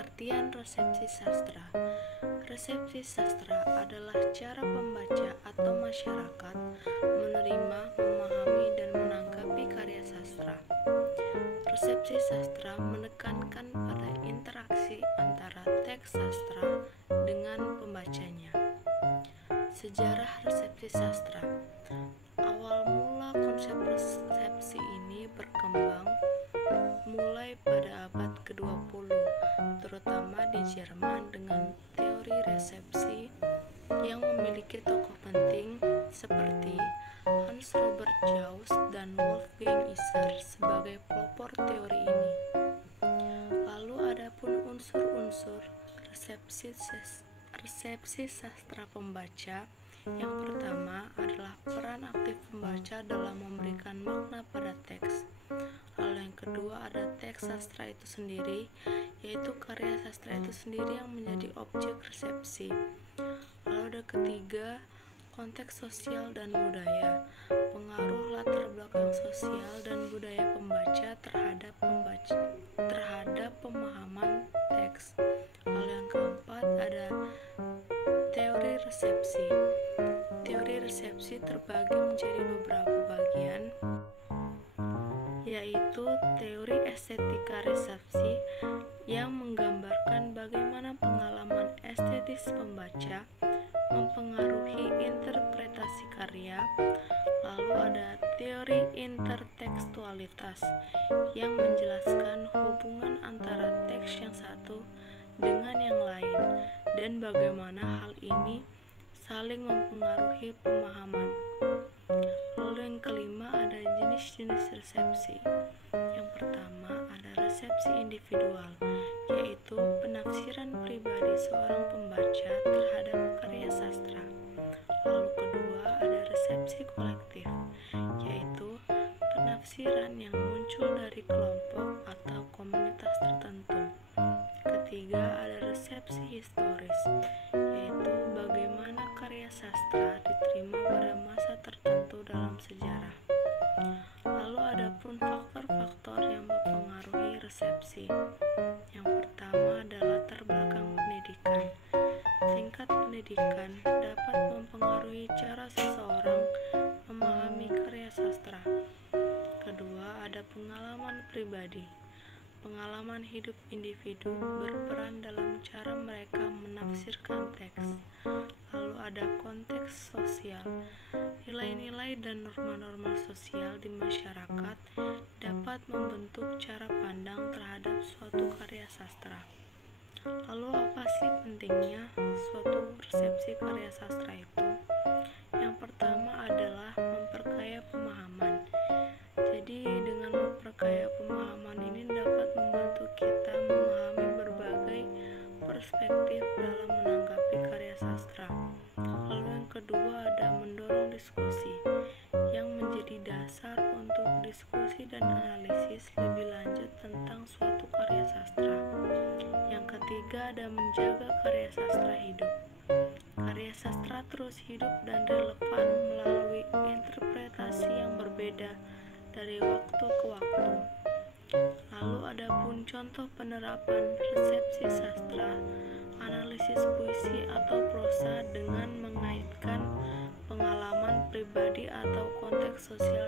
Pengertian resepsi sastra. Resepsi sastra adalah cara pembaca atau masyarakat menerima, memahami, dan menanggapi karya sastra. Resepsi sastra menekankan pada interaksi antara teks sastra dengan pembacanya. Sejarah resepsi sastra. Awal mula konsep resepsi ini berkembang mulai pada abad ke-20, terutama di Jerman dengan teori resepsi yang memiliki tokoh penting seperti Hans Robert Jauss dan Wolfgang Isar sebagai pelopor teori ini. Lalu adapun unsur-unsur resepsi sastra pembaca. Yang pertama adalah peran aktif pembaca dalam memberikan makna pada teks. Lalu yang kedua ada teks sastra itu sendiri, yaitu karya sastra itu sendiri yang menjadi objek resepsi. Lalu ada ketiga, konteks sosial dan budaya, pengaruh latar belakang sosial dan budaya pembaca terhadap pemahaman teks. Lalu yang keempat ada teori resepsi. Teori resepsi terbagi menjadi beberapa bagian, yaitu teori estetika resepsi yang menggambarkan bagaimana pengalaman estetis pembaca mempengaruhi interpretasi karya. Lalu ada teori intertekstualitas yang menjelaskan hubungan antara teks yang satu dengan yang lain dan bagaimana hal ini saling mempengaruhi pemahaman. Lalu yang kelima ada jenis-jenis resepsi. Yang pertama ada resepsi individual, yaitu penafsiran pribadi seorang pembaca terhadap karya sastra. Lalu kedua ada resepsi kolektif, yaitu penafsiran yang muncul dari kelompok atau komunitas tertentu. Ketiga ada resepsi historis, yaitu bagaimana karya sastra diterima pada masa tertentu dalam sejarah. Lalu ada pun faktor-faktor yang mempengaruhi resepsi. Yang pertama adalah latar belakang pendidikan. Tingkat pendidikan dapat mempengaruhi cara seseorang memahami karya sastra. Kedua ada pengalaman pribadi. Pengalaman hidup individu berperan dalam cara mereka menafsirkan teks. Lalu ada konteks sosial. Nilai-nilai dan norma-norma sosial di masyarakat dapat membentuk cara pandang terhadap suatu karya sastra. Lalu apa sih pentingnya suatu resepsi karya sastra itu? Yang pertama adalah memperkaya pemahaman. Jadi dengan memperkaya pemahaman ini dapat membantu kita memahami berbagai perspektif dalam menanggapi karya sastra. Lalu yang kedua ada mendorong diskusi yang menjadi dasar untuk diskusi dan analisis lebih lanjut tentang suatu karya sastra. Yang ketiga ada menjaga karya sastra hidup. Karya sastra terus hidup dan relevan melalui interpretasi yang berbeda dari waktu ke waktu. Lalu ada pun contoh penerapan resepsi sastra, analisis puisi atau prosa dengan mengaitkan pengalaman pribadi atau konteks sosial